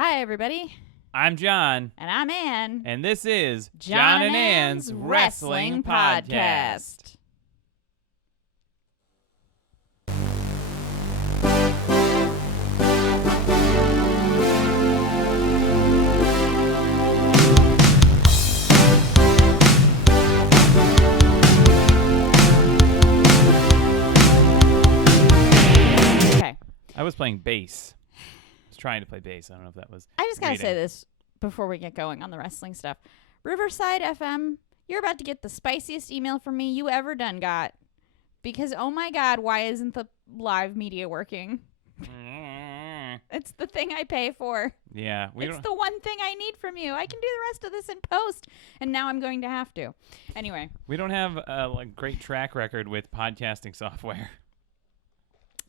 Hi, everybody. I'm John. And I'm Ann. And this is John and Ann's Wrestling Podcast. Okay. I was playing bass. I was trying to play bass. I don't know if that was I just got to reading. say this before we get going on the wrestling stuff. Riverside FM, you're about to get the spiciest email from me you ever done got. Because, oh my God, why isn't the live media working? It's the thing I pay for. Yeah. It's the one thing I need from you. I can do the rest of this in post, and now I'm going to have to. Anyway. We don't have a great track record with podcasting software.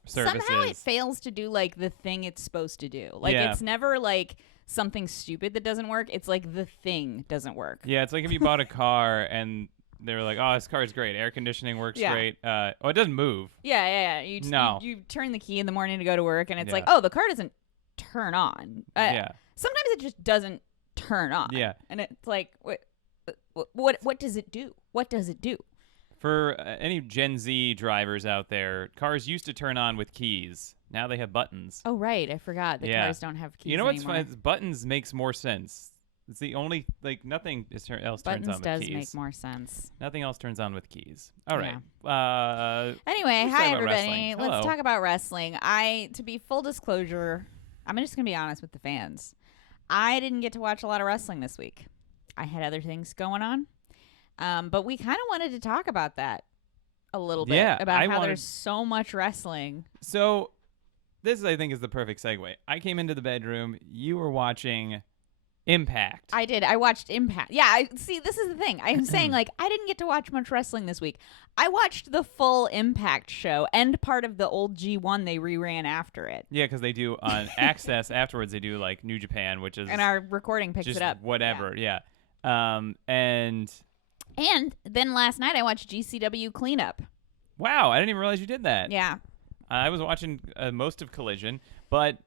Services. Somehow it fails to do, like, the thing it's supposed to do. Like, Yeah. it's never, like, something stupid that doesn't work. It's like the thing doesn't work. Yeah, it's like if you bought a car and they were like, oh, this car is great. Air conditioning works great. It doesn't move. Yeah. You turn the key in the morning to go to work, and it's like, oh, the car doesn't turn on. Sometimes it just doesn't turn on. Yeah. And it's like, what does it do? What does it do? For any Gen Z drivers out there, cars used to turn on with keys. Now they have buttons. Oh, right. I forgot. The cars don't have keys You know what's anymore. fun? Buttons makes more sense. It's the only, nothing else turns on with Buttons keys. does make more sense. Nothing else turns on with keys. All right. Anyway, let's hi, talk about everybody. wrestling. Let's Hello. talk about wrestling. To be full disclosure, I'm just going to be honest with the fans. I didn't get to watch a lot of wrestling this week. I had other things going on. But we kind of wanted to talk about that a little bit. Yeah, about how there's so much wrestling. So this, I think, is the perfect segue. I came into the bedroom. You were watching Impact. I did. I watched Impact. Yeah, see, this is the thing. I'm saying, like, I didn't get to watch much wrestling this week. I watched the full Impact show and part of the old G1 they reran after it. Yeah, because they do on Access afterwards. They do like New Japan, which is and our recording picks just it up. whatever. Yeah. And then last night I watched GCW Cleanup. wow, I didn't even realize you did that. Yeah. I was watching most of Collision, but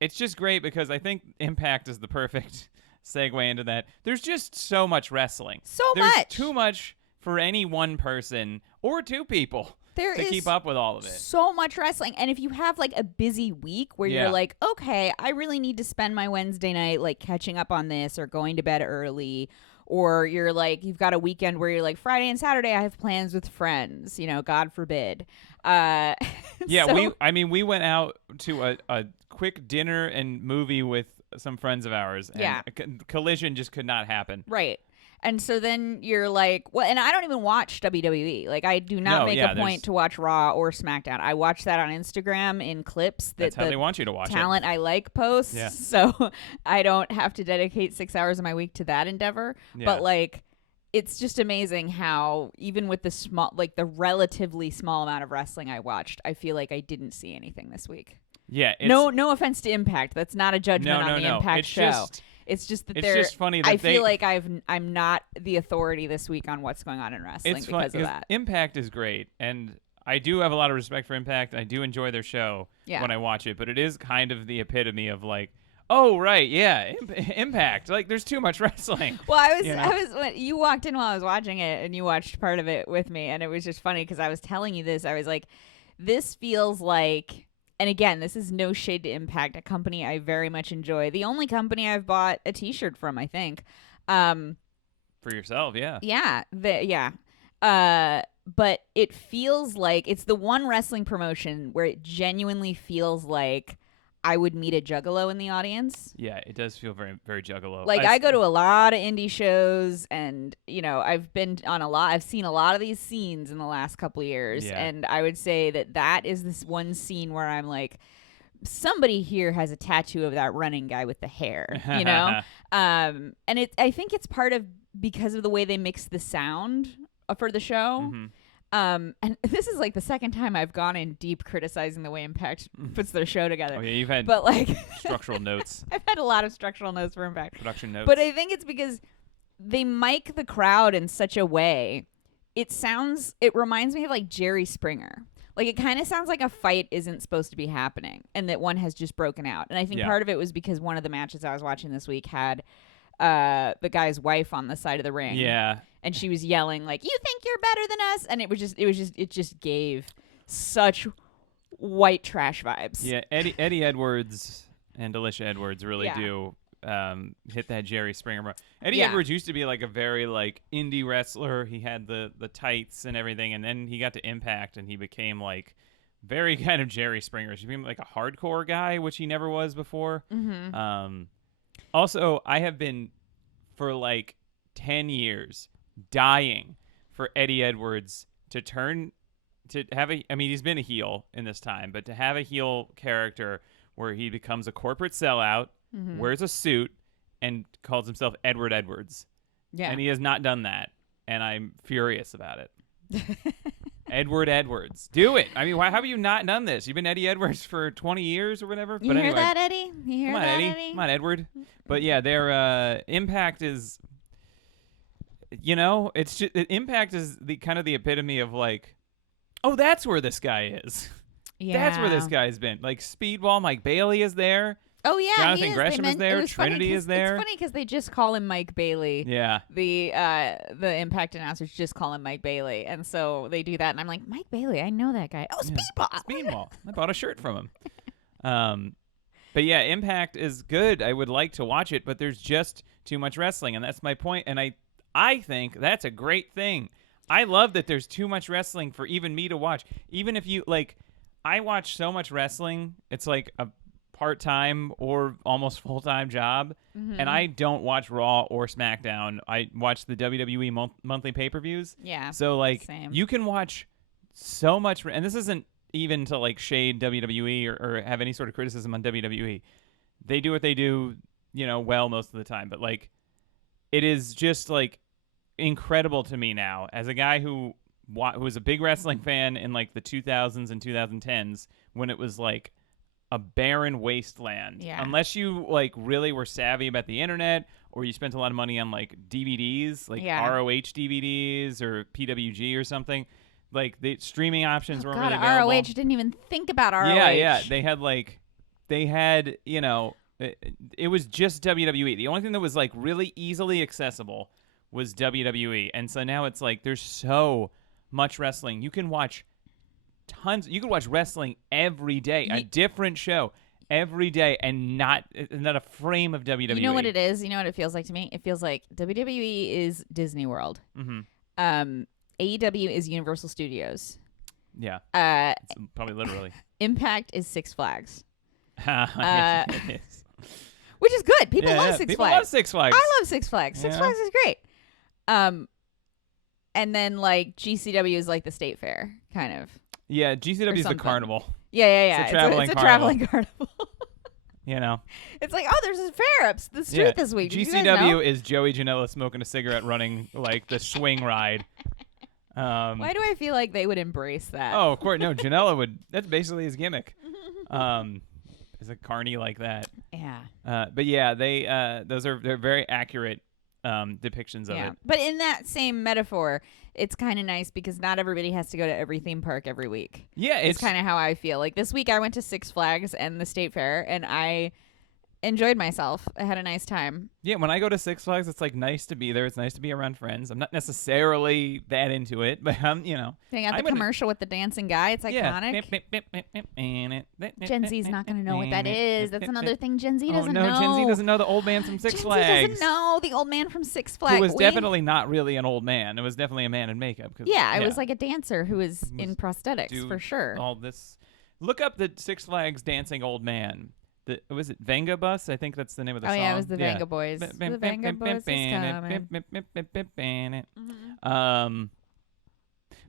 it's just great because I think Impact is the perfect segue into that. There's just so much wrestling. There's too much for any one person or two people to keep up with all of it. So much wrestling. And if you have like a busy week where you're like, okay, I really need to spend my Wednesday night like catching up on this or going to bed early, or you're like, you've got a weekend where you're like, Friday and Saturday I have plans with friends, God forbid. Yeah, we went out to a quick dinner and movie with some friends of ours. And Collision just could not happen. Right. And so then you're like, well, and I don't even watch WWE. Like, I do not make a point to watch Raw or SmackDown. I watch that on Instagram in clips. That's how they want you to watch talent I like posts. Yeah. So I don't have to dedicate 6 hours of my week to that endeavor. Yeah. But, like, it's just amazing how even with the relatively small amount of wrestling I watched, I feel like I didn't see anything this week. Yeah. No offense to Impact. That's not a judgment on the Impact show. It's just that just funny that I feel like I'm not the authority this week on what's going on in wrestling because of that. Impact is great, and I do have a lot of respect for Impact. I do enjoy their show when I watch it, but it is kind of the epitome of like, oh right, yeah, Impact. Like there's too much wrestling. Well, I was when you walked in while I was watching it, and you watched part of it with me, and it was just funny because I was telling you this. I was like, this feels like. And again, this is no shade to Impact, a company I very much enjoy. The only company I've bought a T-shirt from, I think. For yourself, yeah. Yeah. But it feels like it's the one wrestling promotion where it genuinely feels like I would meet a juggalo in the audience. Yeah, it does feel very, very juggalo. Like I go to a lot of indie shows, and I've been on a lot. I've seen a lot of these scenes in the last couple of years, and I would say that is this one scene where I'm like, somebody here has a tattoo of that running guy with the hair, and I think it's part of because of the way they mix the sound for the show. Mm-hmm. And this is like the second time I've gone in deep criticizing the way Impact puts their show together. Oh yeah, you've had structural notes. I've had a lot of structural notes for Impact. Production notes. But I think it's because they mic the crowd in such a way. It reminds me of like Jerry Springer. Like, it kind of sounds like a fight isn't supposed to be happening and that one has just broken out. And I think part of it was because one of the matches I was watching this week had the guy's wife on the side of the ring. Yeah. And she was yelling like, "You think you're better than us?" And it just gave such white trash vibes. Yeah, Eddie Edwards and Alicia Edwards really do hit that Jerry Springer. Eddie Edwards used to be like a very like indie wrestler. He had the tights and everything, and then he got to Impact and he became like very kind of Jerry Springer. He became like a hardcore guy, which he never was before. Mm-hmm. Also, I have been for like 10 years dying for Eddie Edwards to have I mean, he's been a heel in this time, but to have a heel character where he becomes a corporate sellout, wears a suit, and calls himself Edward Edwards. Yeah. And he has not done that, and I'm furious about it. Edward Edwards. Do it. I mean, how have you not done this? You've been Eddie Edwards for 20 years or whatever. You hear that, Eddie? You hear that, Eddie? Come on, Edward. But yeah, their Impact is... it's just Impact is the kind of the epitome of like, oh, that's where this guy is. Yeah, that's where this guy's been. Like Speedball, Mike Bailey is there. Oh yeah, Jonathan Gresham is there. Trinity is there. It's funny because they just call him Mike Bailey. Yeah. The Impact announcers just call him Mike Bailey, and so they do that, and I'm like, Mike Bailey, I know that guy. Oh, Speedball. Speedball. I bought a shirt from him. But yeah, Impact is good. I would like to watch it, but there's just too much wrestling, and that's my point. And I think that's a great thing. I love that there's too much wrestling for even me to watch. Even if you, like, I watch so much wrestling, it's like a part-time or almost full-time job, and I don't watch Raw or SmackDown. I watch the WWE monthly pay-per-views. Yeah. So, like, same. You can watch so much, and this isn't even to, like, shade WWE or have any sort of criticism on WWE. They do what they do, well most of the time, but, like, it is just, like, incredible to me now as a guy who was a big wrestling fan in like the 2000s and 2010s when it was like a barren wasteland. Yeah. Unless you like really were savvy about the internet or you spent a lot of money on like DVDs, like ROH DVDs or PWG or something. Like the streaming options weren't really available. ROH didn't even think about ROH. Yeah. They had, it was just WWE. The only thing that was like really easily accessible was WWE. And so now it's like there's so much wrestling. You can watch tons. You can watch wrestling every day, a different show every day, and not a frame of WWE. You know what it is? You know what it feels like to me? It feels like WWE is Disney World. AEW is Universal Studios. Yeah. Probably literally. Impact is Six Flags. It is. Which is good. People love Six Flags. People love Six Flags. I love Six Flags. Six Flags is great. And then like GCW is like the state fair, kind of. Yeah, GCW is the carnival. Yeah. It's a traveling carnival. It's like, oh, there's a fair up the street this week. Did GCW is Joey Janela smoking a cigarette running like the swing ride. Why do I feel like they would embrace that? Oh, of course. No, Janela would. That's basically his gimmick. Is a carny like that. Yeah. But yeah, they're very accurate depictions of it. But in that same metaphor, it's kind of nice because not everybody has to go to every theme park every week. Yeah, it's kind of how I feel. Like this week I went to Six Flags and the State Fair, and I enjoyed myself. I had a nice time. Yeah, when I go to Six Flags, it's like nice to be there. It's nice to be around friends. I'm not necessarily that into it, but They got the commercial with the dancing guy. It's iconic. Gen Z's not going to know what that is. That's another thing Gen Z doesn't know. Gen Z doesn't know the old man from Six Flags. Gen Z doesn't know the old man from Six Flags. Who was definitely not really an old man. It was definitely a man in makeup. It was like a dancer who was in prosthetics for sure. All this. Look up the Six Flags dancing old man. Was it Venga Bus? I think that's the name of the song. Oh, yeah, it was the Venga Boys. The Venga Boys is coming.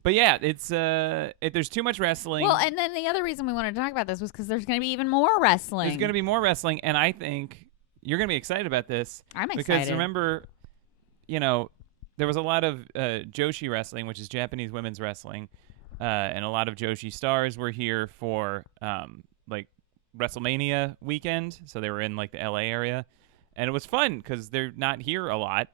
But yeah, it's there's too much wrestling. Well, and then the other reason we wanted to talk about this was because there's going to be even more wrestling. There's going to be more wrestling, and I think you're going to be excited about this. I'm excited. Because remember, there was a lot of Joshi wrestling, which is Japanese women's wrestling, and a lot of Joshi stars were here for like WrestleMania weekend, so they were in like the LA area, and it was fun because they're not here a lot.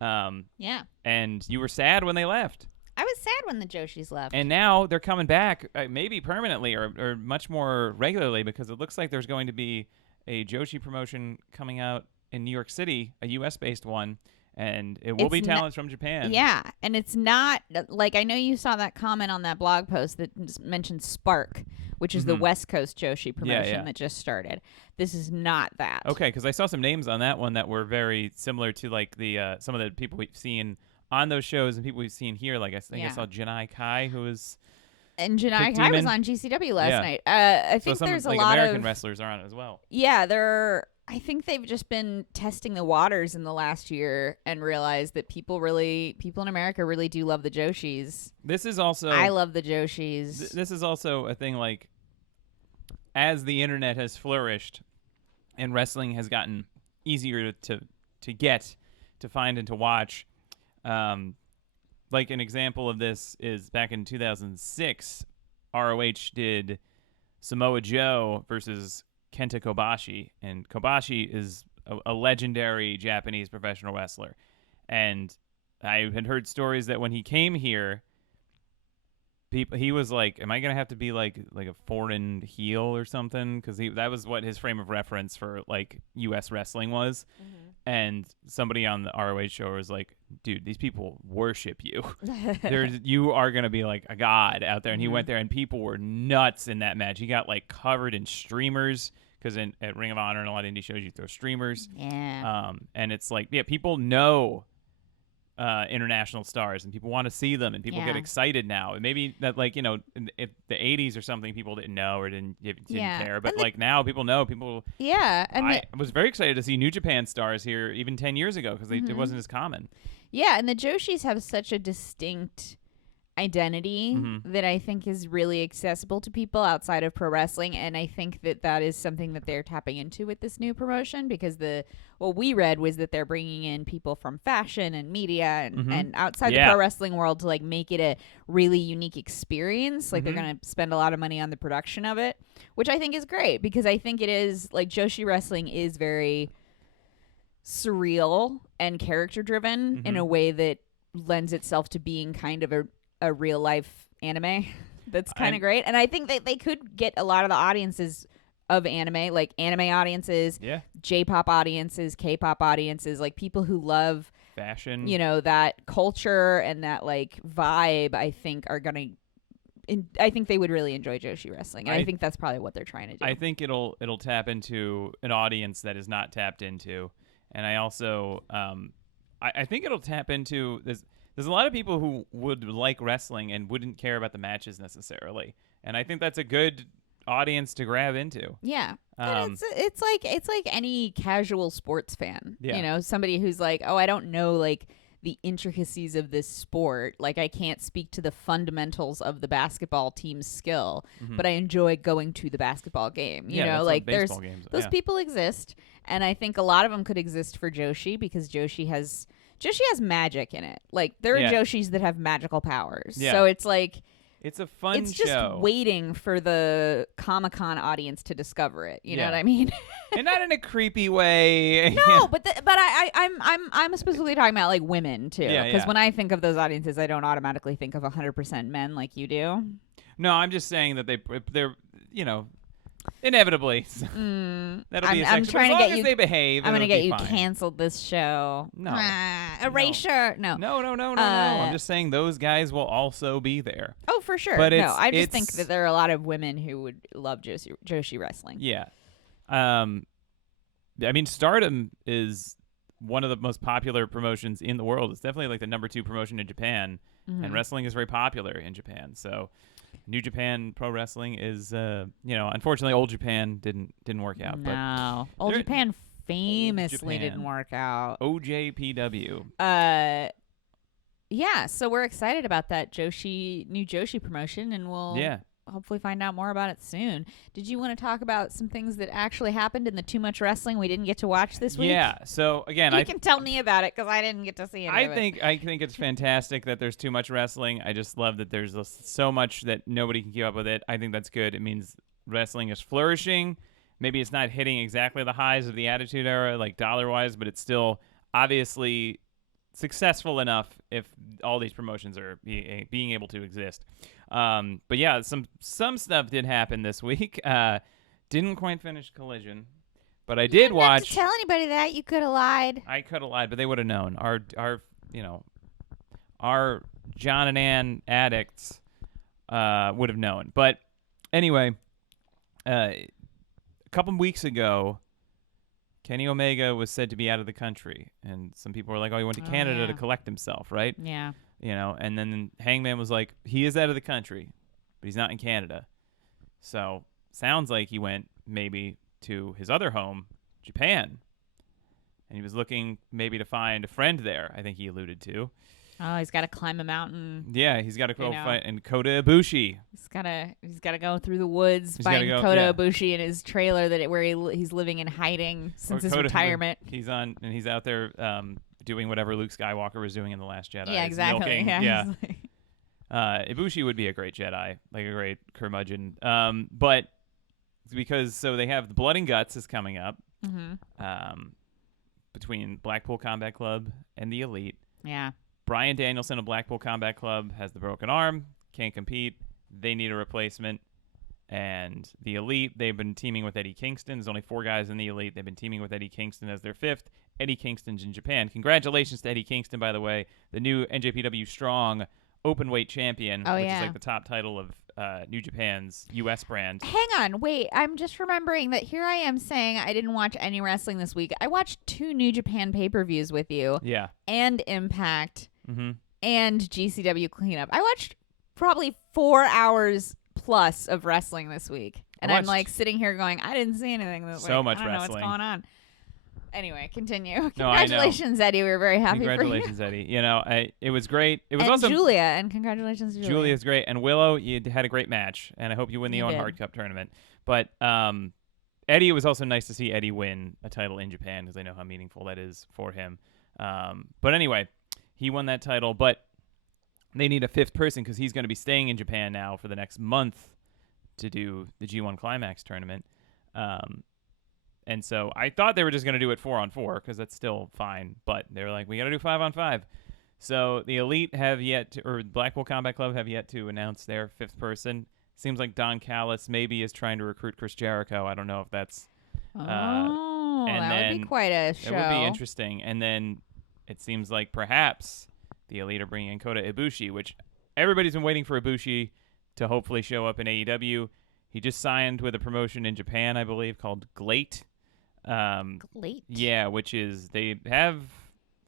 Yeah. And you were sad when they left. I was sad when the Joshis left. And now they're coming back, maybe permanently or much more regularly, because it looks like there's going to be a Joshi promotion coming out in New York City, a U.S.-based one, and it will be talents from Japan. Yeah, and it's not, like, I know you saw that comment on that blog post that mentioned Spark, which is the West Coast Joshi promotion that just started. This is not that. Okay, because I saw some names on that one that were very similar to, like, the some of the people we've seen on those shows and people we've seen here. Like, I think I saw Janai Kai, who was... And Janai Kai was on GCW last night. I think there's a lot American wrestlers are on it as well. Yeah, I think they've just been testing the waters in the last year and realized that people in America really do love the Joshis. This is also... I love the Joshis. This is also a thing, like, as the internet has flourished and wrestling has gotten easier to get, to find, and to watch... like an example of this is back in 2006, ROH did Samoa Joe versus Kenta Kobashi, and Kobashi is a legendary Japanese professional wrestler. And I had heard stories that when he came here, he was like, "Am I gonna have to be like a foreign heel or something?" Because that was what his frame of reference for like U.S. wrestling was. And somebody on the ROH show was like, "Dude, these people worship you. You are gonna be like a god out there." And he went there, and people were nuts in that match. He got like covered in streamers, because at Ring of Honor and a lot of indie shows you throw streamers. Yeah. And it's like, people know international stars, and people want to see them, and people get excited now. And maybe that, like, in the 80s or something, people didn't know or didn't care, but like now people know. And I was very excited to see New Japan stars here even 10 years ago, because it wasn't as common. Yeah, and the Joshis have such a distinct identity that I think is really accessible to people outside of pro wrestling, and I think that is something that they're tapping into with this new promotion, because what we read was that they're bringing in people from fashion and media and outside the pro wrestling world to like make it a really unique experience. Like they're going to spend a lot of money on the production of it, which I think is great, because I think it is, like, Joshi wrestling is very surreal and character driven in a way that lends itself to being kind of a real life anime. That's kind of great. And I think that they could get a lot of the audiences of anime, like anime audiences, J-pop audiences, K-pop audiences, like people who love fashion, that culture and that like vibe. I think I think they would really enjoy Joshi wrestling, and I think that's probably what they're trying to do. I think it'll tap into an audience that is not tapped into, and I also I think it'll tap into this. There's a lot of people who would like wrestling and wouldn't care about the matches necessarily, and I think that's a good audience to grab into. Yeah, and it's like any casual sports fan. Yeah. Somebody who's like, oh, I don't know like the intricacies of this sport. Like I can't speak to the fundamentals of the basketball team's skill, but I enjoy going to the basketball game. You know, like there's those people exist, and I think a lot of them could exist for Joshi, because Joshi has magic in it. Like there are Joshis that have magical powers. Yeah. So it's like it's a fun show. It's just waiting for the Comic-Con audience to discover it. You know what I mean? And not in a creepy way. No, but I'm specifically talking about like women too. Because when I think of those audiences, I don't automatically think of 100% men like you do. No, I'm just saying that they're inevitably. That'll be I'm trying to get you. They behave. I'm going to get you canceled this show. No. Erasure. No. No. I'm just saying those guys will also be there. Oh, for sure. But I just think that there are a lot of women who would love Joshi wrestling. Yeah. I mean, Stardom is one of the most popular promotions in the world. It's definitely like the number 2 promotion in Japan, and wrestling is very popular in Japan. So New Japan Pro Wrestling is, unfortunately, Old Japan didn't work out. No, Old Japan famously didn't work out. OJPW. Yeah. So we're excited about that new Joshi promotion, and we'll hopefully find out more about it soon. Did you want to talk about some things that actually happened in the Too Much Wrestling we didn't get to watch this week? Yeah. So again, you can tell me about it, because I didn't get to see it. I think it's fantastic that there's too much wrestling. I just love that there's so much that nobody can keep up with it. I think that's good. It means wrestling is flourishing. Maybe it's not hitting exactly the highs of the Attitude Era, like dollar-wise, but it's still obviously successful enough if all these promotions are being able to exist. But yeah, some stuff did happen this week. Didn't quite finish Collision, but I did watch. Have to tell anybody that. You could have lied. I could have lied, but they would have known. Our John and Ann addicts would have known. But anyway, a couple weeks ago, Kenny Omega was said to be out of the country, and some people were like, "Oh, he went to Canada to collect himself, right?" Yeah. And then Hangman was like, "He is out of the country, but he's not in Canada." So sounds like he went maybe to his other home, Japan, and he was looking maybe to find a friend there. I think he alluded to. Oh, he's got to climb a mountain. Yeah, he's got to go fight and Kota Ibushi. He's got to go through the woods, find Kota Ibushi in his trailer where he's living in hiding since his retirement. He's out there doing whatever Luke Skywalker was doing in The Last Jedi. Yeah, exactly. Ibushi would be a great Jedi, like a great curmudgeon. But because they have the Blood and Guts is coming up between Blackpool Combat Club and the Elite. Yeah. Bryan Danielson of Blackpool Combat Club has the broken arm, can't compete. They need a replacement. And the Elite, they've been teaming with Eddie Kingston. There's only 4 guys in the Elite. They've been teaming with Eddie Kingston as their 5th. Eddie Kingston's in Japan. Congratulations to Eddie Kingston, by the way, the new NJPW Strong Openweight Champion, which is like the top title of New Japan's U.S. brand. Hang on, wait. I'm just remembering that here I am saying I didn't watch any wrestling this week. I watched 2 New Japan pay-per-views with you. Yeah. And Impact. And GCW Cleanup. I watched probably 4 hours plus of wrestling this week. And I'm like sitting here going, I didn't see anything this week. So much wrestling. I don't know what's going on. Anyway, continue. Congratulations, Eddie. We're very happy for you. Congratulations, Eddie. It was great. It was and also Julia, and congratulations to Julia. Julia's great. And Willow, you had a great match, and I hope you win the Owen Hart Cup tournament. But Eddie, it was also nice to see Eddie win a title in Japan because I know how meaningful that is for him. But anyway, he won that title, but they need a 5th person because he's going to be staying in Japan now for the next month to do the G1 Climax tournament. And so I thought they were just going to do it 4-on-4 because that's still fine. But they were like, we got to do 5-on-5. So the Elite or Blackpool Combat Club have yet to announce their 5th person. Seems like Don Callis maybe is trying to recruit Chris Jericho. I don't know if that's... that would be quite a show. It would be interesting. And then it seems like perhaps the Elite are bringing in Kota Ibushi, which everybody's been waiting for Ibushi to hopefully show up in AEW. He just signed with a promotion in Japan, I believe, called GLATE. GLATE? Yeah, which is they have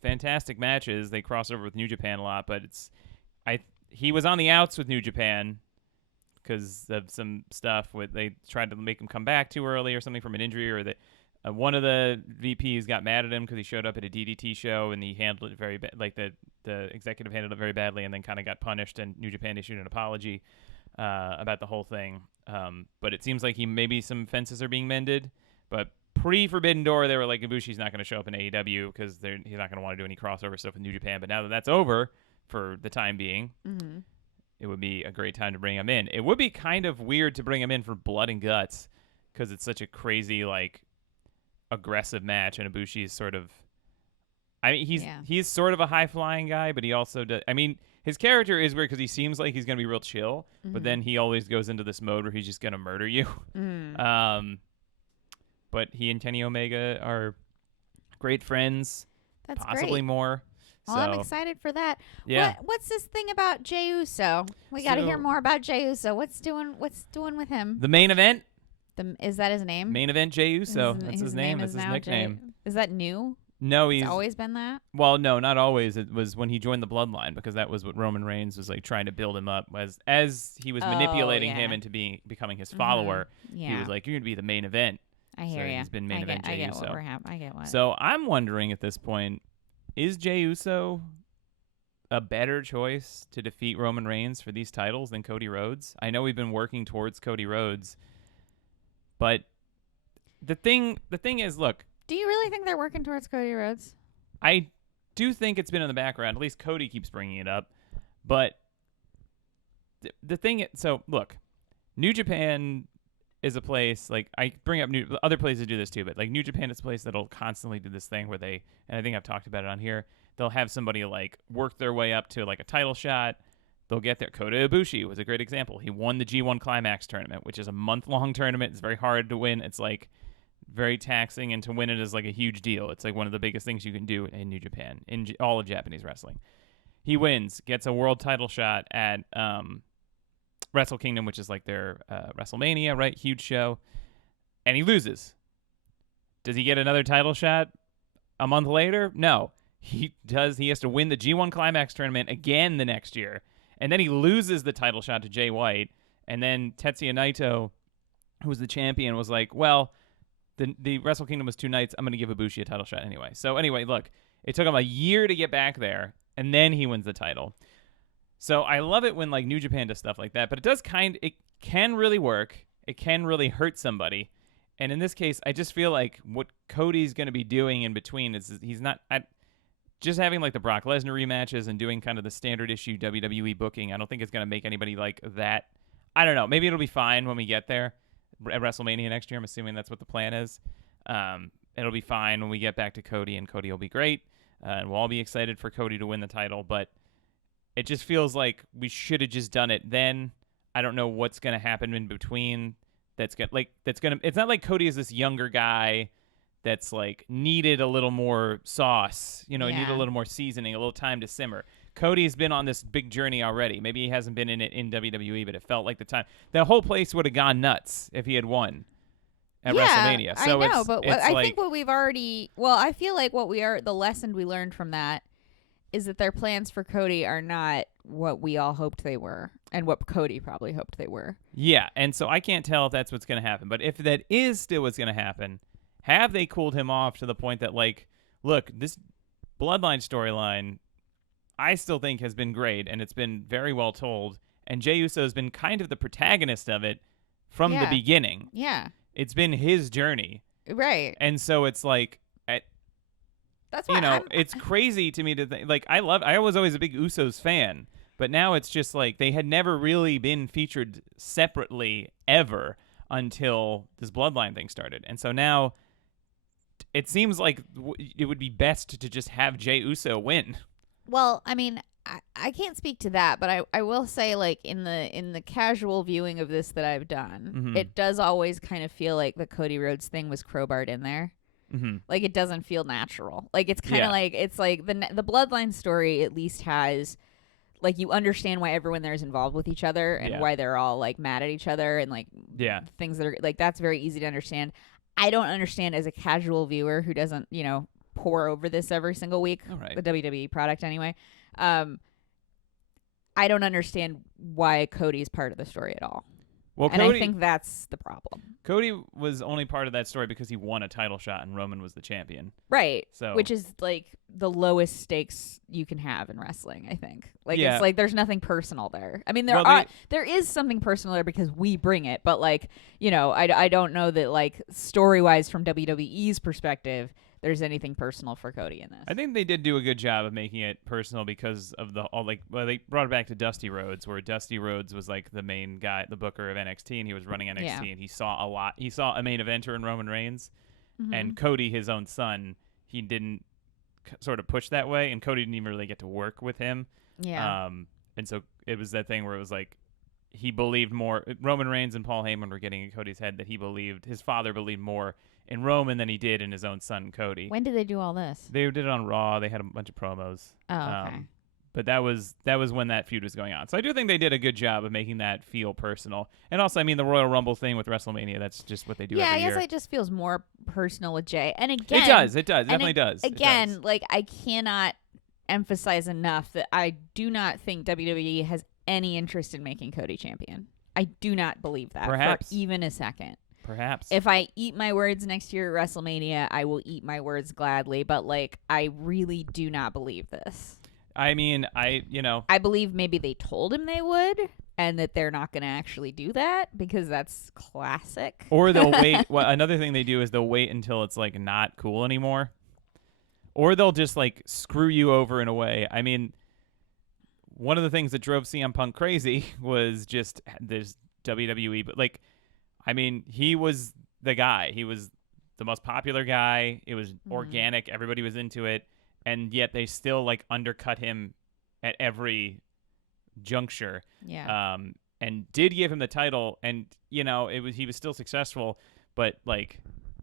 fantastic matches. They cross over with New Japan a lot, but he was on the outs with New Japan because of some stuff they tried to make him come back too early or something from an injury, or that one of the VPs got mad at him because he showed up at a DDT show and he handled it very bad. Like the executive handled it very badly and then kind of got punished, and New Japan issued an apology about the whole thing. But it seems like maybe some fences are being mended. But pre-Forbidden Door, they were like, Ibushi's not going to show up in AEW because he's not going to want to do any crossover stuff with New Japan. But now that that's over for the time being, it would be a great time to bring him in. It would be kind of weird to bring him in for Blood and Guts because it's such a crazy, aggressive match, and Ibushi is sort of... I mean, he's sort of a high-flying guy, but he also does... I mean, his character is weird because he seems like he's going to be real chill, but then he always goes into this mode where he's just going to murder you. But he and Kenny Omega are great friends. That's possibly great. More. Well, I'm excited for that. Yeah. What's this thing about Jey Uso? We got to hear more about Jey Uso. What's doing with him? The main event. Is that his name? Main event Jey Uso. That's his name. That's his nickname. Is that new? No, it's always been that? Well, no, not always. It was when he joined the Bloodline, because that was what Roman Reigns was trying to build him up as he was manipulating him into becoming his follower. He was like, "You're going to be the main event." I hear you. He's been main event Jey Uso. I get what. So I'm wondering at this point, is Jey Uso a better choice to defeat Roman Reigns for these titles than Cody Rhodes? I know we've been working towards Cody Rhodes, but the thing is, look. Do you really think they're working towards Cody Rhodes? I do think it's been in the background. At least Cody keeps bringing it up. But the thing, so look, New Japan is a place, like, I bring up other places do this too, but like New Japan is a place that'll constantly do this thing where they, and I think I've talked about it on here, they'll have somebody like work their way up to like a title shot. They'll get there. Kota Ibushi was a great example. He won the G1 Climax tournament, which is a month-long tournament. It's very hard to win. It's like very taxing, and to win it is like a huge deal. It's like one of the biggest things you can do in New Japan, in all of Japanese wrestling. He wins, gets a world title shot at Wrestle Kingdom, which is like their WrestleMania, right? Huge show. And he loses. Does he get another title shot a month later? No. He does. He has to win the G1 Climax tournament again the next year. And then he loses the title shot to Jay White. And then Tetsuya Naito, who was the champion, was like, well, the Wrestle Kingdom was 2 nights. I'm going to give Ibushi a title shot anyway. So anyway, look, it took him a year to get back there, and then he wins the title. So I love it when like New Japan does stuff like that, but it can really work. It can really hurt somebody. And in this case, I just feel like what Cody's going to be doing in between is he's not just having like the Brock Lesnar rematches and doing kind of the standard issue WWE booking. I don't think it's going to make anybody like that. I don't know. Maybe it'll be fine when we get there at WrestleMania next year. I'm assuming that's what the plan is. It'll be fine when we get back to Cody, and Cody will be great. And we'll all be excited for Cody to win the title, but it just feels like we should have just done it then. I don't know what's going to happen in between. It's not like Cody is this younger guy that's like needed a little more sauce, he needed a little more seasoning, a little time to simmer. Cody's been on this big journey already. Maybe he hasn't been in it in WWE, but it felt like the time. The whole place would have gone nuts if he had won at WrestleMania. So I know, but I think what we've already, I feel like the lesson we learned from that is that their plans for Cody are not what we all hoped they were, and what Cody probably hoped they were. Yeah, and so I can't tell if that's what's going to happen. But if that is still what's going to happen, have they cooled him off to the point that, like, look, this Bloodline storyline, I still think has been great, and it's been very well told, and Jey Uso has been kind of the protagonist of it from the beginning. Yeah. It's been his journey. Right. And so it's like, that's why it's crazy to me to think, like, I was always a big Usos fan, but now it's just like they had never really been featured separately ever until this Bloodline thing started. And so now it seems like it would be best to just have Jey Uso win. Well, I mean, I can't speak to that, but I will say, like, in the casual viewing of this that I've done, it does always kind of feel like the Cody Rhodes thing was crowbarred in there. Mm-hmm. Like, it doesn't feel natural. Like, it's kind of like, it's like the Bloodline story at least has, like, you understand why everyone there is involved with each other and why they're all, like, mad at each other and, like, things that are, like, that's very easy to understand. I don't understand as a casual viewer who doesn't, pour over this every single week, the WWE product anyway. I don't understand why Cody's part of the story at all. Well, and I think that's the problem. Cody was only part of that story because he won a title shot and Roman was the champion. Right. So, which is like the lowest stakes you can have in wrestling, I think. Like, it's like there's nothing personal there. I mean, there is something personal there because we bring it, but like, I don't know that, like, story-wise from WWE's perspective, there's anything personal for Cody in this. I think they did do a good job of making it personal because of they brought it back to Dusty Rhodes, where Dusty Rhodes was like the main guy, the booker of NXT, and he was running NXT, and he saw a lot. He saw a main eventer in Roman Reigns, and Cody, his own son, he didn't sort of push that way, and Cody didn't even really get to work with him. Yeah. And so it was that thing where it was like he believed more. Roman Reigns and Paul Heyman were getting in Cody's head that his father believed more in Roman than he did in his own son, Cody. When did they do all this? They did it on Raw. They had a bunch of promos. Oh, okay. But that was when that feud was going on. So I do think they did a good job of making that feel personal. And also, I mean, the Royal Rumble thing with WrestleMania, that's just what they do every year. Yeah, I guess it just feels more personal with Jey. And again... It definitely does. Again, like, I cannot emphasize enough that I do not think WWE has any interest in making Cody champion. I do not believe that for even a second. Perhaps. If I eat my words next year at WrestleMania, I will eat my words gladly. But, like, I really do not believe this. I mean, I believe maybe they told him they would, and that they're not going to actually do that because that's classic. Or they'll wait. Well, another thing they do is they'll wait until it's, like, not cool anymore. Or they'll just, like, screw you over in a way. I mean, one of the things that drove CM Punk crazy was just this WWE, but, like, I mean, he was the guy. He was the most popular guy. It was organic. Everybody was into it. And yet they still like undercut him at every juncture. Yeah. And did give him the title, and he was still successful, but like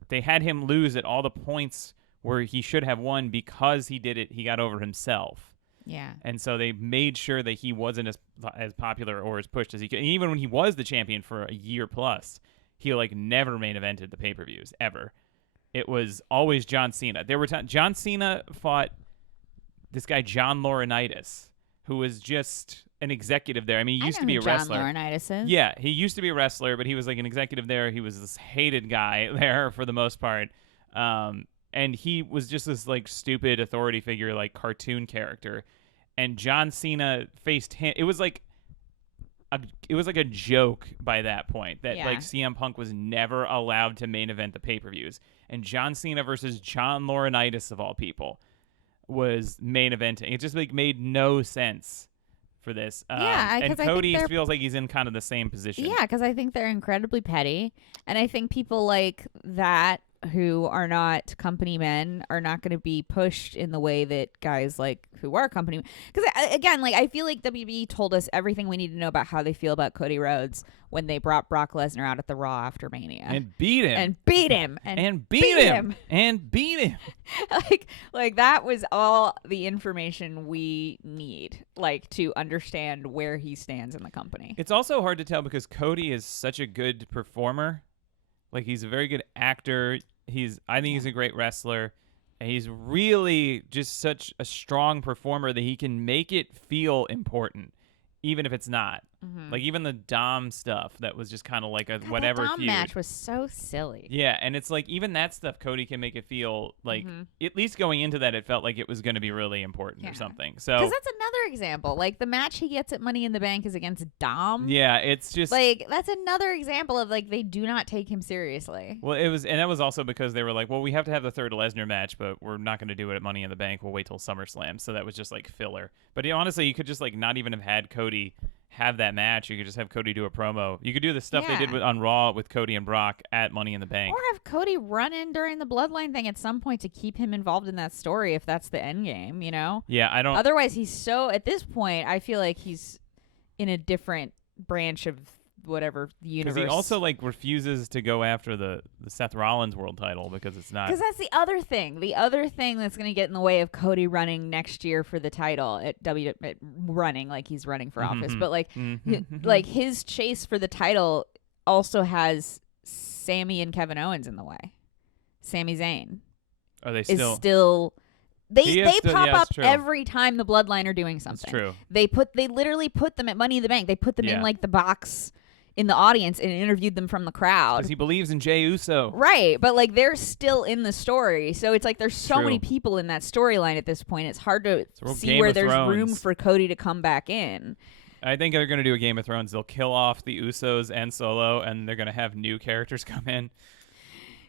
they had him lose at all the points where he should have won because he did it. He got over himself. Yeah. And so they made sure that he wasn't as popular or as pushed as he could. And even when he was the champion for a year plus, he like never main evented the pay-per-views ever. It was always John Cena. There were John Cena fought this guy John Laurinaitis, who was just an executive there. I mean, he used to be a wrestler. John Laurinaitis is. Yeah, he used to be a wrestler, but he was like an executive there. He was this hated guy there for the most part. And he was just this like stupid authority figure, like cartoon character. And John Cena faced him. It was like a joke by that point that like CM Punk was never allowed to main event the pay-per-views. And John Cena versus John Laurinaitis of all people was main eventing. It just like made no sense for this. And Cody feels like he's in kind of the same position. Yeah, because I think they're incredibly petty, and I think people like that who are not company men are not going to be pushed in the way that guys like who are company men. Because again, like I feel like WB told us everything we need to know about how they feel about Cody Rhodes when they brought Brock Lesnar out at the Raw after Mania and beat him like that was all the information we need, like to understand where he stands in the company. It's also hard to tell because Cody is such a good performer. Like, he's a very good actor. I think he's a great wrestler. And he's really just such a strong performer that he can make it feel important, even if it's not. Mm-hmm. Like, even the Dom stuff that was just kind of like a whatever Dom feud. match was so silly. Yeah, and it's like, even that stuff, Cody can make it feel like, at least going into that, it felt like it was going to be really important or something. So because that's another example. Like, the match he gets at Money in the Bank is against Dom. Yeah, it's just like, that's another example of like they do not take him seriously. Well, and that was also because they were like, well, we have to have the third Lesnar match, but we're not going to do it at Money in the Bank. We'll wait till SummerSlam. So that was just like filler. But honestly, you could just like not even have had Cody have that match. You could just have Cody do a promo. You could do the stuff they did on Raw with Cody and Brock at Money in the Bank. Or have Cody run in during the Bloodline thing at some point to keep him involved in that story if that's the end game, you know? Yeah, I don't... Otherwise, at this point, I feel like he's in a different branch of whatever universe. Because he also like refuses to go after the Seth Rollins world title because it's not. Because that's the other thing. The other thing that's going to get in the way of Cody running next year for the title at running like he's running for office, but like like his chase for the title also has Sami and Kevin Owens in the way. Sami Zayn. Are they still? They pop up every time the Bloodline are doing something. That's true. They literally put them at Money in the Bank. They put them in like the box in the audience and interviewed them from the crowd. Because he believes in Jey Uso. Right, but like they're still in the story. So it's like there's so many people in that storyline at this point. It's hard to see where there's room for Cody to come back in. I think they're going to do a Game of Thrones. They'll kill off the Usos and Solo, and they're going to have new characters come in.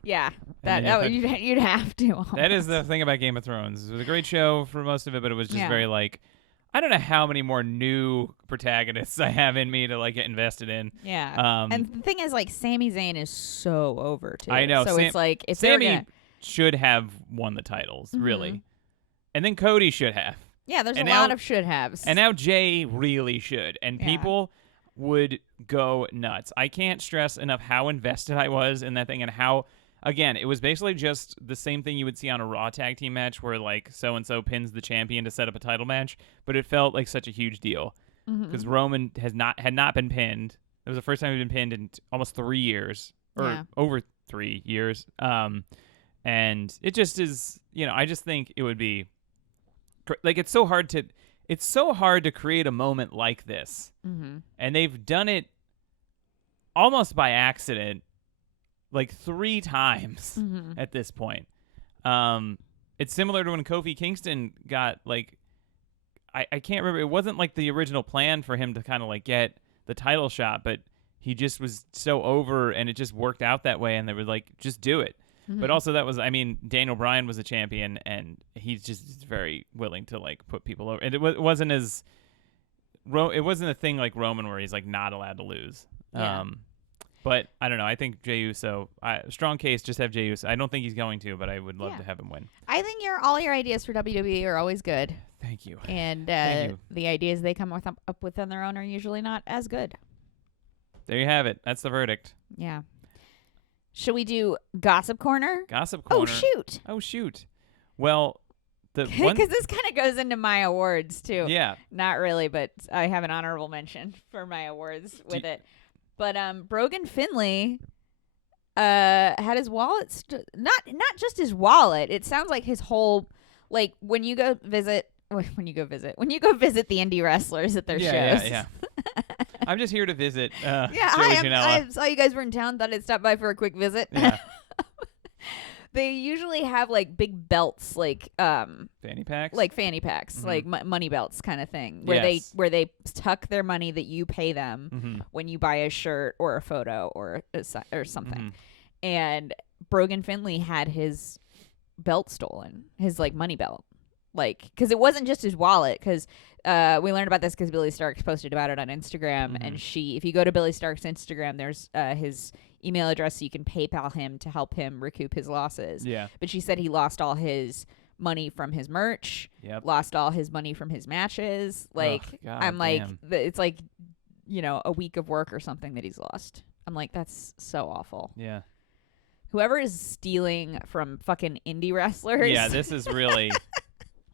Yeah, you'd have to. Almost. That is the thing about Game of Thrones. It was a great show for most of it, but it was just very like, I don't know how many more new protagonists I have in me to like get invested in. Yeah, and the thing is, like, Sami Zayn is so over too. I know. So it's like if Sami should have won the titles, really, and then Cody should have. Yeah, there's a lot of should haves, and now Jey really should, and people would go nuts. I can't stress enough how invested I was in that thing and how. Again, it was basically just the same thing you would see on a Raw tag team match where, like, so-and-so pins the champion to set up a title match, but it felt like such a huge deal because Roman had not been pinned. It was the first time he'd been pinned in almost 3 years, or over 3 years. And it just is, I just think it would be, like, it's so hard to create a moment like this. Mm-hmm. And they've done it almost by accident, like 3 times at this point. It's similar to when Kofi Kingston got, like, I can't remember. It wasn't like the original plan for him to kind of like get the title shot, but he just was so over and it just worked out that way. And they were like, just do it. Mm-hmm. But also Daniel Bryan was a champion and he's just very willing to like put people over. And it wasn't a thing like Roman where he's like not allowed to lose. Yeah. But I don't know. I think Jey Uso, strong case, just have Jey Uso. I don't think he's going to, but I would love to have him win. I think all your ideas for WWE are always good. Thank you. And Thank you. the ideas they come up with on their own are usually not as good. There you have it. That's the verdict. Yeah. Should we do Gossip Corner? Gossip Corner. Oh, shoot. Well, because this kind of goes into my awards, too. Yeah. Not really, but I have an honorable mention for my awards with it. But Brogan Finley had his wallet, not just his wallet. It sounds like his whole, like when you go visit the indie wrestlers at their shows. Yeah. I'm just here to visit. I saw you guys were in town. Thought I'd stop by for a quick visit. Yeah. They usually have like big belts, like fanny packs, mm-hmm. like money belts kind of thing, where they tuck their money that you pay them mm-hmm. when you buy a shirt or a photo or something. Mm-hmm. And Brogan Finley had his belt stolen, his like money belt, like because it wasn't just his wallet. Because we learned about this because Billy Starks posted about it on Instagram, mm-hmm. and if you go to Billy Starks' Instagram, there's his email address so you can PayPal him to help him recoup his losses. Yeah. But she said he lost all his money from his merch, lost all his money from his matches. Like, I'm like, it's like, a week of work or something that he's lost. I'm like, that's so awful. Yeah. Whoever is stealing from fucking indie wrestlers. Yeah, this is really.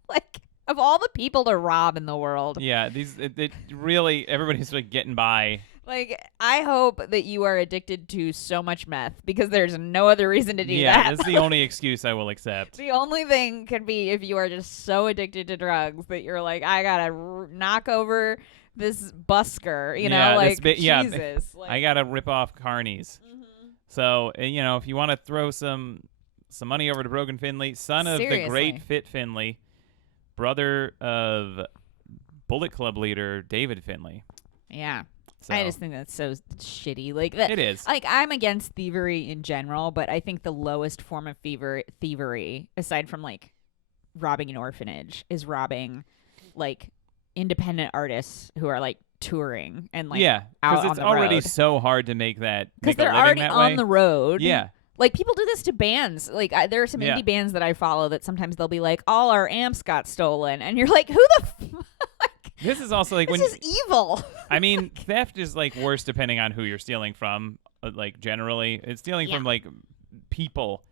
like, of all the people to rob in the world. Yeah, it really, everybody's like getting by. Like, I hope that you are addicted to so much meth because there's no other reason to do that. Yeah, that's the only excuse I will accept. The only thing could be if you are just so addicted to drugs that you're like, I gotta knock over this busker, Jesus. Like, I gotta rip off carnies. Mm-hmm. So, if you want to throw some money over to Brogan Finley, son of the great Fit Finley, brother of Bullet Club leader David Finley. Yeah. So. I just think that's so shitty. Like that, it is. Like I'm against thievery in general, but I think the lowest form of thievery, aside from like robbing an orphanage, is robbing like independent artists who are like touring and like out on the road. Because it's already so hard to make that. Because they're already on the road. Yeah. Like, people do this to bands. Like, there are some indie bands that I follow that sometimes they'll be like, all our amps got stolen. And you're like, who the fuck? This is also like this is evil. I mean, theft is like worse depending on who you're stealing from. Like, generally, it's stealing from like people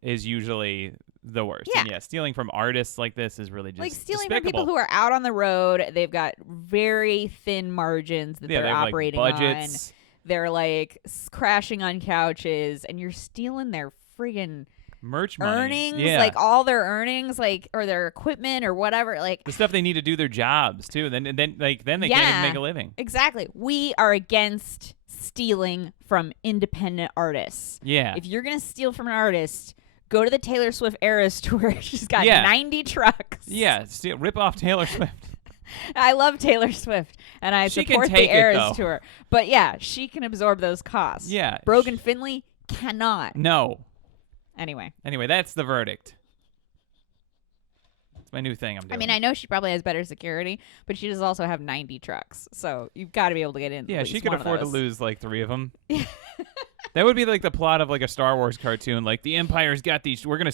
is usually the worst. Yeah. And stealing from artists like this is really just like stealing despicable. from people who are out on the road. They've got very thin margins that they're operating budgets. on. They're like crashing on couches, and you're stealing their friggin' merch money. Earnings, like all their earnings, like or their equipment or whatever, like the stuff they need to do their jobs too. Then they can't even make a living. Exactly. We are against stealing from independent artists. Yeah. If you're gonna steal from an artist, go to the Taylor Swift Eras tour. She's got 90 trucks. Yeah. Rip off Taylor Swift. I love Taylor Swift, and I support the Eras tour. But yeah, she can absorb those costs. Yeah. Brogan Finley cannot. No. Anyway, that's the verdict. It's my new thing I'm doing. I mean, I know she probably has better security, but she does also have 90 trucks, so you've got to be able to get in. Yeah, she could afford to lose like 3 of them. That would be like the plot of like a Star Wars cartoon. Like the Empire's got these. We're gonna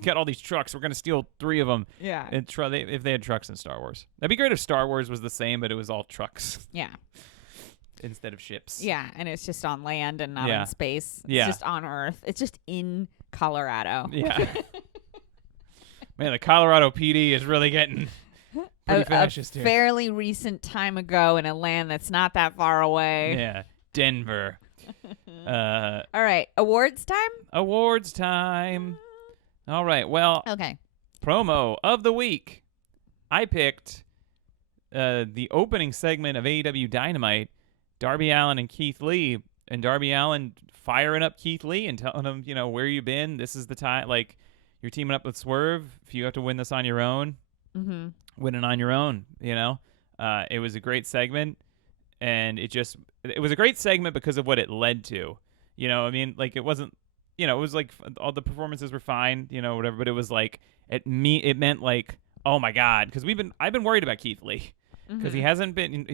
get all these trucks. We're gonna steal 3 of them. Yeah. And if they had trucks in Star Wars, that'd be great if Star Wars was the same, but it was all trucks. Yeah. Instead of ships. Yeah, and it's just on land and not in space. It's just on Earth. It's just in Colorado. Yeah. Man, the Colorado PD is really getting pretty fascist here. Fairly recent time ago in a land that's not that far away. Yeah. Denver. All right. Awards time? Awards time. All right. Well. Okay. Promo of the week. I picked the opening segment of AEW Dynamite, Darby Allin and Keith Lee. And Darby Allin firing up Keith Lee and telling him, where you been? This is the time. Like, you're teaming up with Swerve. If you have to win this on your own, win it on your own, It was a great segment. And it was a great segment because of what it led to. I mean, like, it wasn't, it was like all the performances were fine, whatever. But it was like, it meant like, oh my God. Because I've been worried about Keith Lee. Because he's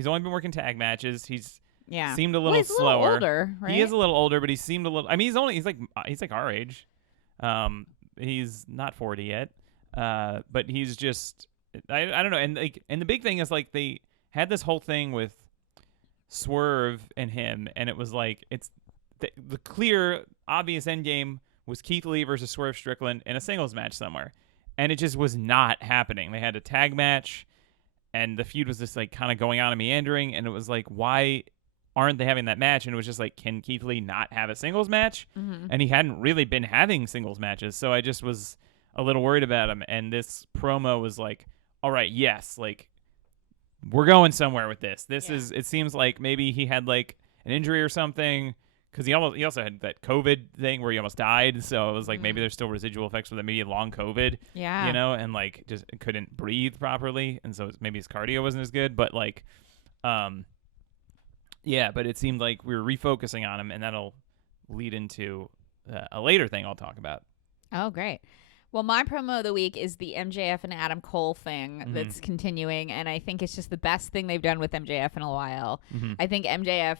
only been working tag matches. He's Yeah. Seemed a little he's slower. A little older, right? He is a little older, but he seemed a little. I mean, he's like our age. He's not 40 yet. But he's just. I don't know. And the big thing is like they had this whole thing with Swerve and him, and it was like it's the clear, obvious end game was Keith Lee versus Swerve Strickland in a singles match somewhere, and it just was not happening. They had a tag match, and the feud was just like kind of going on and meandering, and it was like, why aren't they having that match? And it was just like, can Keith Lee not have a singles match? Mm-hmm. And he hadn't really been having singles matches, so I just was a little worried about him. And this promo was like, all right, yes, like we're going somewhere with this. Is. It seems like maybe he had like an injury or something. Because he also had that COVID thing where he almost died, so it was like maybe there's still residual effects from that, maybe long COVID, and like just couldn't breathe properly, and so maybe his cardio wasn't as good. But like, but it seemed like we were refocusing on him, and that'll lead into a later thing I'll talk about. Oh, great. Well, my promo of the week is the MJF and Adam Cole thing that's continuing, and I think it's just the best thing they've done with MJF in a while. Mm-hmm. I think MJF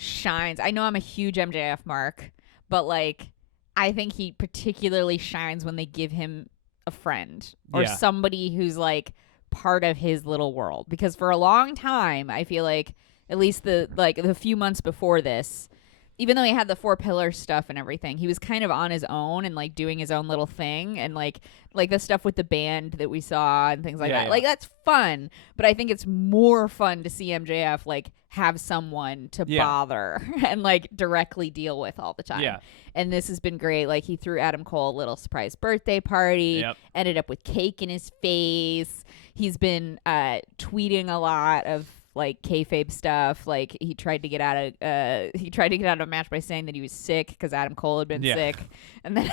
shines. I know I'm a huge MJF mark, but like I think he particularly shines when they give him a friend or somebody who's like part of his little world, because for a long time I feel like at least the few months before this, even though he had the 4 pillar stuff and everything, he was kind of on his own and like doing his own little thing, and like the stuff with the band that we saw and things like that. Yeah. Like that's fun, but I think it's more fun to see MJF like have someone to bother and like directly deal with all the time. Yeah. And this has been great. Like he threw Adam Cole a little surprise birthday party, ended up with cake in his face. He's been tweeting a lot of like kayfabe stuff. Like he tried to get out of a match by saying that he was sick because Adam Cole had been sick, and then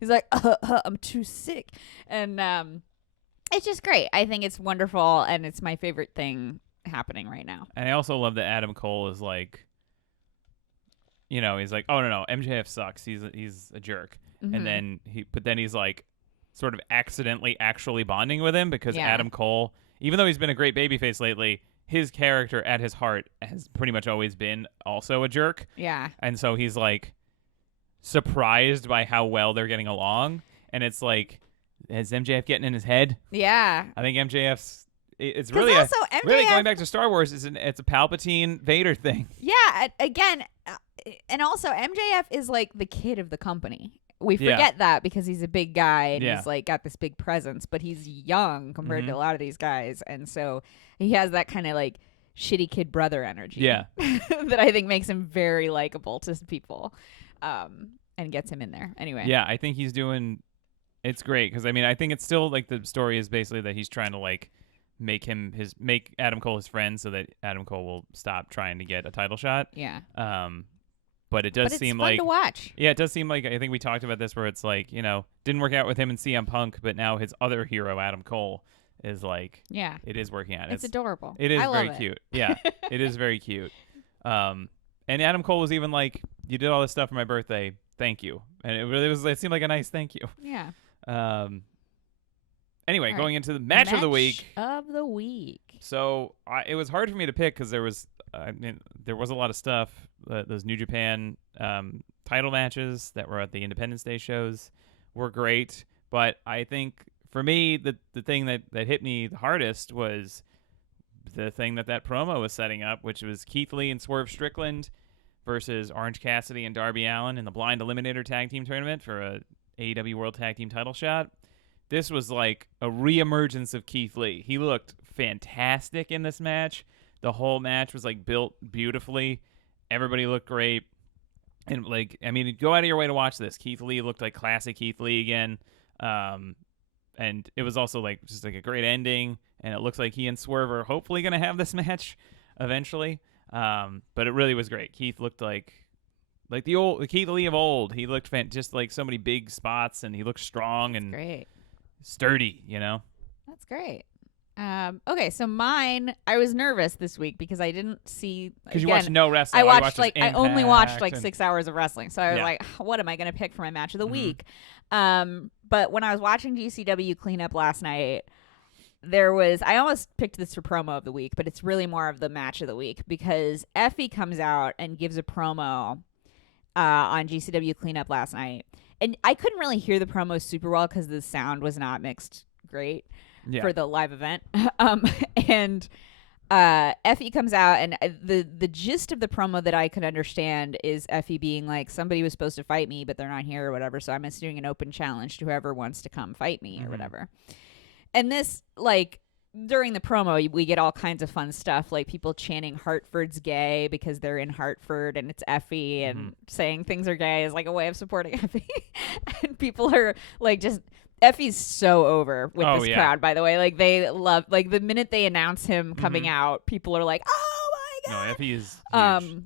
he's like, I'm too sick, and it's just great. I think it's wonderful, and it's my favorite thing happening right now. And I also love that Adam Cole is like, he's like, oh no, MJF sucks. He's a jerk, and then he's like, sort of accidentally actually bonding with him because Adam Cole, even though he's been a great babyface lately, his character at his heart has pretty much always been also a jerk. Yeah. And so he's like surprised by how well they're getting along. And it's like, is MJF getting in his head? Yeah. I think it's really really going back to Star Wars, it's a Palpatine Vader thing. Yeah. Again, and also MJF is like the kid of the company. We forget that because he's a big guy and he's like got this big presence, but he's young compared to a lot of these guys, and so he has that kind of like shitty kid brother energy. Yeah, that I think makes him very likable to people, and gets him in there anyway. Yeah, I think he's doing. It's great because I mean I think it's still like the story is basically that he's trying to like make Adam Cole his friend so that Adam Cole will stop trying to get a title shot. Yeah. But it does seem like fun to watch. Yeah, it does seem like I think we talked about this where it's like, didn't work out with him and CM Punk, but now his other hero, Adam Cole, is like, it is working out. It's adorable. It is very cute. Yeah, it is very cute. And Adam Cole was even like, you did all this stuff for my birthday. Thank you. And it seemed like a nice thank you. Yeah. Anyway, going into the match of the week. So it was hard for me to pick because there was a lot of stuff. Those New Japan title matches that were at the Independence Day shows were great, but I think for me the thing that hit me the hardest was the thing that promo was setting up, which was Keith Lee and Swerve Strickland versus Orange Cassidy and Darby Allin in the Blind Eliminator Tag Team Tournament for a AEW World Tag Team title shot. This was like a reemergence of Keith Lee. He looked fantastic in this match. The whole match was like built beautifully. Everybody looked great. And like, I mean, go out of your way to watch this. Keith Lee looked like classic Keith Lee again. And it was also like just like a great ending. And it looks like he and Swerve are hopefully going to have this match eventually. But it really was great. Keith looked like the Keith Lee of old. He looked just like so many big spots, and he looked strong and great. Sturdy, That's great. Okay, so mine, I was nervous this week because I didn't see. Because you watched no wrestling. I only watched like 6 hours of wrestling, so I was like, what am I going to pick for my match of the week? But when I was watching GCW cleanup last night, I almost picked this for promo of the week, but it's really more of the match of the week because Effie comes out and gives a promo on GCW Cleanup last night. And I couldn't really hear the promo super well because the sound was not mixed great for the live event. And Effie comes out, and the gist of the promo that I could understand is Effie being like, somebody was supposed to fight me, but they're not here or whatever, so I'm just doing an open challenge to whoever wants to come fight me or whatever. And this, like, during the promo, we get all kinds of fun stuff, like people chanting Hartford's gay because they're in Hartford and it's Effie, and saying things are gay is like a way of supporting Effie. And people are like, just Effie's so over with this crowd, by the way. Like, they love, like, the minute they announce him coming out, people are like, oh my God. No, Effie is huge.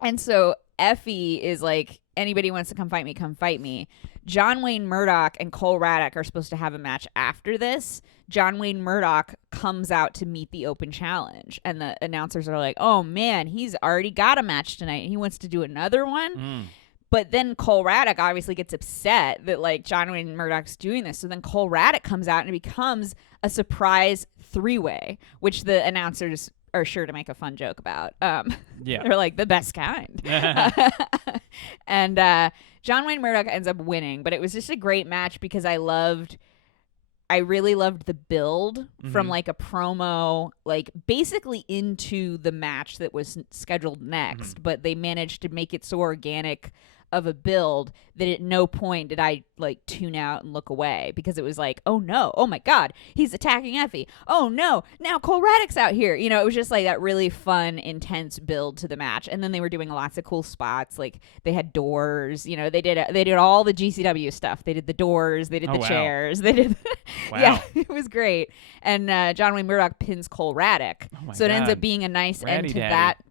And so Effie is like, anybody wants to come fight me, come fight me. John Wayne Murdoch and Cole Raddock are supposed to have a match after this. John Wayne Murdoch comes out to meet the open challenge, and the announcers are like, oh man, he's already got a match tonight and he wants to do another one. But then Cole Raddock obviously gets upset that, like, John Wayne Murdoch's doing this. So then Cole Raddock comes out and it becomes a surprise 3-way, which the announcers are sure to make a fun joke about. They're like, the best kind. And John Wayne Murdoch ends up winning, but it was just a great match because I really loved the build from, like, a promo, like, basically into the match that was scheduled next, but they managed to make it so organic of a build that at no point did I, like, tune out and look away, because it was like, oh no, oh my God, he's attacking Effie. Oh no, now Cole Raddock's out here. You know, it was just like that really fun, intense build to the match. And then they were doing lots of cool spots. Like, they had doors, you know, they did all the GCW stuff. They did the doors, they did the chairs, they did, yeah, it was great. And John Wayne Murdoch pins Cole Raddock. So it ends up being a nice end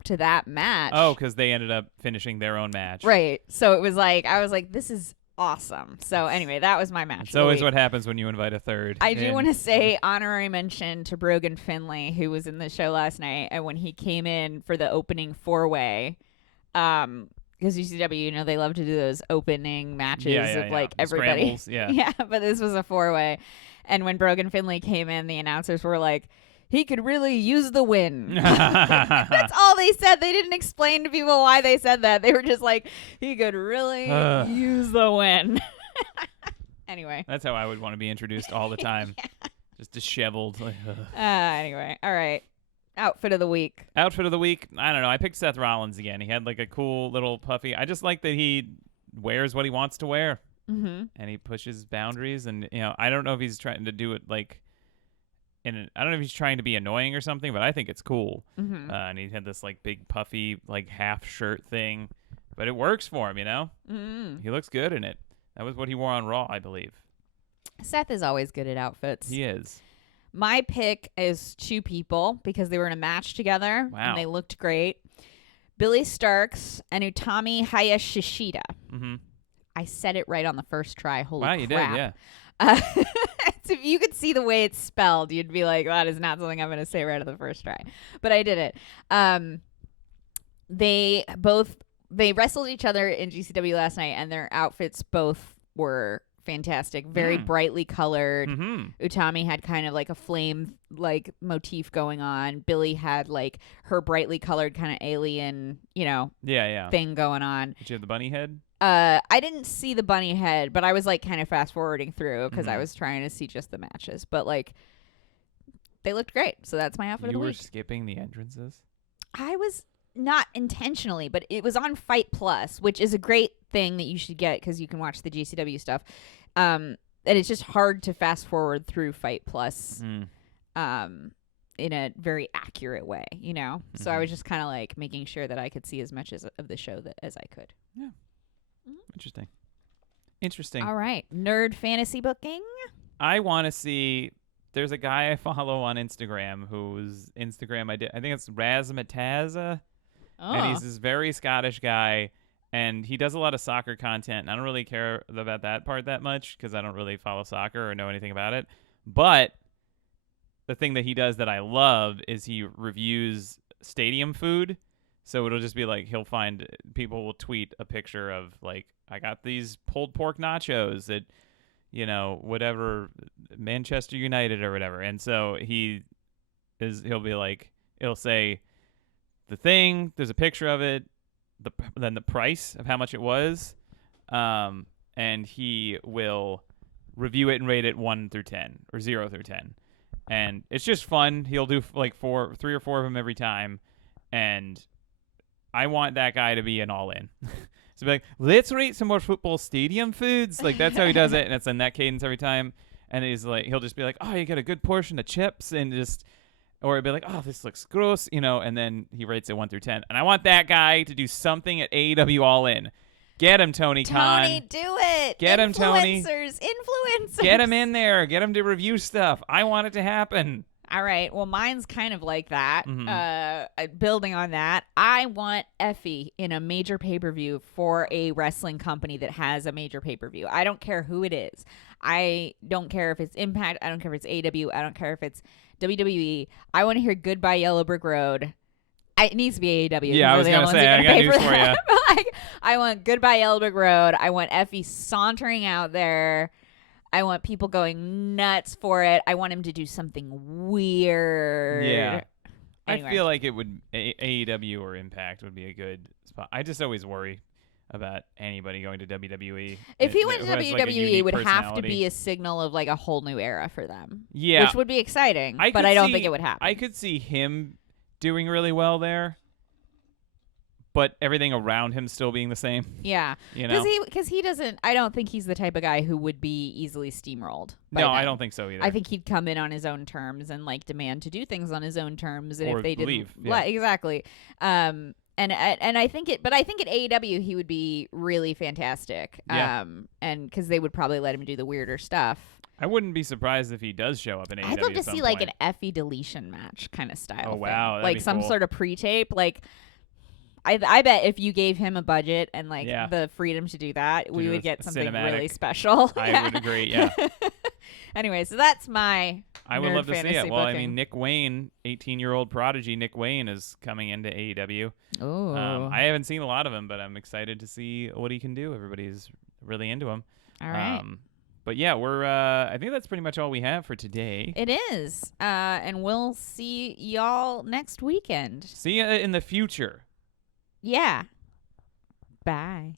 to that match. Oh, because they ended up finishing their own match. Right. So it was like, I was like, this is awesome. So anyway, that was my match. It's always what happens when you invite a third. I do want to say honorary mention to Brogan Finley, who was in the show last night, and when he came in for the opening 4-way, because UCW, you know, they love to do those opening matches of like everybody. Yeah, but this was a 4-way. And when Brogan Finley came in, the announcers were like, he could really use the win. That's all they said. They didn't explain to people why they said that. They were just like, he could really use the win. Anyway. That's how I would want to be introduced all the time. Just disheveled. Anyway. All right. Outfit of the week. Outfit of the week. I don't know. I picked Seth Rollins again. He had like a cool little puffy. I just like that he wears what he wants to wear. And he pushes boundaries. And, you know, I don't know if he's trying to do it like, I don't know if he's trying to be annoying or something, but I think it's cool. And he had this like big puffy like half shirt thing, but it works for him, you know? He looks good in it. That was what he wore on Raw, I believe. Seth is always good at outfits. He is. My pick is 2 people because they were in a match together. Wow. And they looked great. Billy Starks and Utami Hayashishida. I said it right on the first try. Holy crap. Wow, you did, yeah. So if you could see the way it's spelled, you'd be like, that is not something I'm going to say right on the first try. But I did it. They wrestled each other in GCW last night, and their outfits both were fantastic. Very brightly colored. Utami had kind of like a flame like motif going on. Billy had like her brightly colored kind of alien, you know, thing going on. Did you have the bunny head? I didn't see the bunny head, but I was like kind of fast forwarding through because I was trying to see just the matches. But like, they looked great. So that's my outfit of the week. You were skipping the entrances? I was not intentionally, but it was on Fight Plus, which is a great thing that you should get because you can watch the GCW stuff. And it's just hard to fast forward through Fight Plus in a very accurate way, you know? So I was just kind of like making sure that I could see as much of the show as I could. Yeah. Interesting. All right. Nerd fantasy booking. I want to see. There's a guy I follow on Instagram whose Instagram I think it's Razmataza. And he's this very Scottish guy, and he does a lot of soccer content. And I don't really care about that part that much because I don't really follow soccer or know anything about it. But the thing that he does that I love is he reviews stadium food. So it'll just be like people will tweet a picture of like, I got these pulled pork nachos at, you know, whatever Manchester United or whatever. And so he'll be like, it'll say the thing, there's a picture of it, then the price of how much it was, and he will review it and rate it 1 through 10 or 0 through 10. And it's just fun. He'll do like 3 or 4 of them every time. And I want that guy to be an all-in. So be like, let's rate some more football stadium foods. Like, that's how he does it. And it's in that cadence every time. And he'll just be like, oh, you get a good portion of chips, and or he'll be like, oh, this looks gross, and then he rates it 1 through 10. And I want that guy to do something at AEW All In. Get him, Tony Khan. Tony, do it. Get him, Tony. Influencers. Get him in there. Get him to review stuff. I want it to happen. All right. Well, mine's kind of like that. Mm-hmm. Building on that, I want Effie in a major pay-per-view for a wrestling company that has a major pay-per-view. I don't care who it is. I don't care if it's Impact. I don't care if it's AEW. I don't care if it's WWE. I want to hear Goodbye Yellow Brick Road. It needs to be AEW. Yeah, I was going to say, I got news for you. I want Goodbye Yellow Brick Road. I want Effie sauntering out there. I want people going nuts for it. I want him to do something weird. Yeah. Anyway. I feel like it would AEW or Impact would be a good spot. I just always worry about anybody going to WWE. If he went to WWE, like it would have to be a signal of like a whole new era for them. Yeah. Which would be exciting, but I don't think it would happen. I could see him doing really well there, but everything around him still being the same. Yeah. Because he doesn't, I don't think he's the type of guy who would be easily steamrolled. No, I don't think so either. I think he'd come in on his own terms and like demand to do things on his own terms. And or if they didn't leave. Yeah. Exactly. And I think at AEW he would be really fantastic. Yeah. And because they would probably let him do the weirder stuff. I wouldn't be surprised if he does show up in AEW. I'd love to at some see point. like an Effie deletion match kind of style. Oh thing. wow, that'd like be some cool. sort of pre-tape. Like I bet if you gave him a budget and like the freedom to do that, we would get something really special. I would agree. Yeah. Anyway, so that's my. I would love to see it. Well, booking. I mean, Nick Wayne, 18-year-old prodigy Nick Wayne, is coming into AEW. Oh. I haven't seen a lot of him, but I'm excited to see what he can do. Everybody's really into him. All right. But yeah, I think that's pretty much all we have for today. It is. And we'll see y'all next weekend. See you in the future. Yeah. Bye.